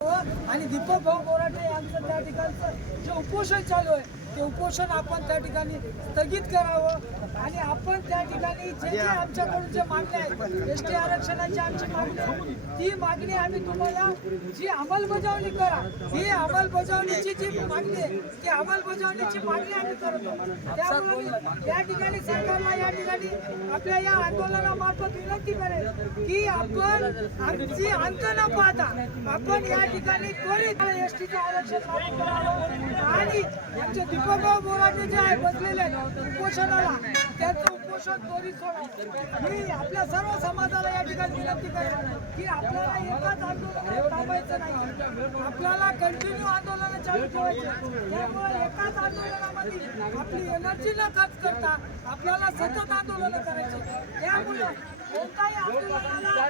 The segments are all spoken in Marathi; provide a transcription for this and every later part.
आणि दीपक भाऊ बोराटे यांचं त्या ठिकाणचं जे उपोषण चालू आहे ते उपोषण आपण त्या ठिकाणी स्थगित करावं आणि आपण त्या ठिकाणी जे जे आमच्याकडून जे मागण्या आहेत एस टी आरक्षणाची आमची मागणी आहे, ती मागणी आम्ही तुम्हाला जी अंमलबजावणी करा ही अंमलबजावणीची जी मागणी आहे ती अंमलबजावणीची मागणी आम्ही करतो. त्यामुळे या ठिकाणी सरकारला या ठिकाणी आपल्या या आंदोलनामार्फत विनंती करेल की आपण आमची अंत न पाहता आपण या ठिकाणी त्वरित एस टीचं आरक्षण लागू करावं. दीपकराव बोराटे जे आहे बसलेले उपोषणाला. त्यांचं उपोषण त्वरित सोडा मी आपल्या सर्व समाजाला या ठिकाणी विनंती करेन की आपल्याला एकाच आंदोलन थांबायचं नाही. आपल्याला कंटिन्यू आंदोलन चालू ठेवायचे. त्यामुळे एकाच आंदोलनामध्ये आपली एनर्जी न खर्च करता आपल्याला सतत आंदोलन करायचं. त्यामुळे कोणताही आंदोलनाला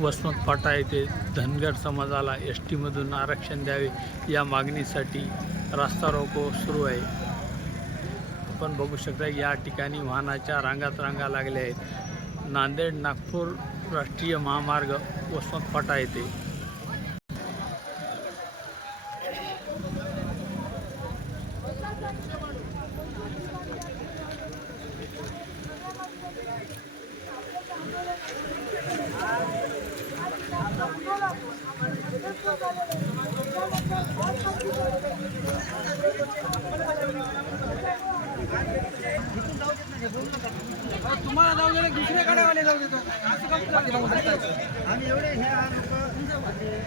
वसमत फाटा येथे धनगर समाजाला एस टीमधून आरक्षण द्यावे या मागणीसाठी रास्ता रोको सुरू आहे. आपण बघू शकता या ठिकाणी वाहनाच्या रांगात रांगा लागल्या आहेत. नांदेड नागपूर राष्ट्रीय महामार्ग वसमत फाटा येते तुम्हाला जाऊ दे दुसऱ्या गाड्यावाले जाऊ देतो असं आम्ही एवढे हे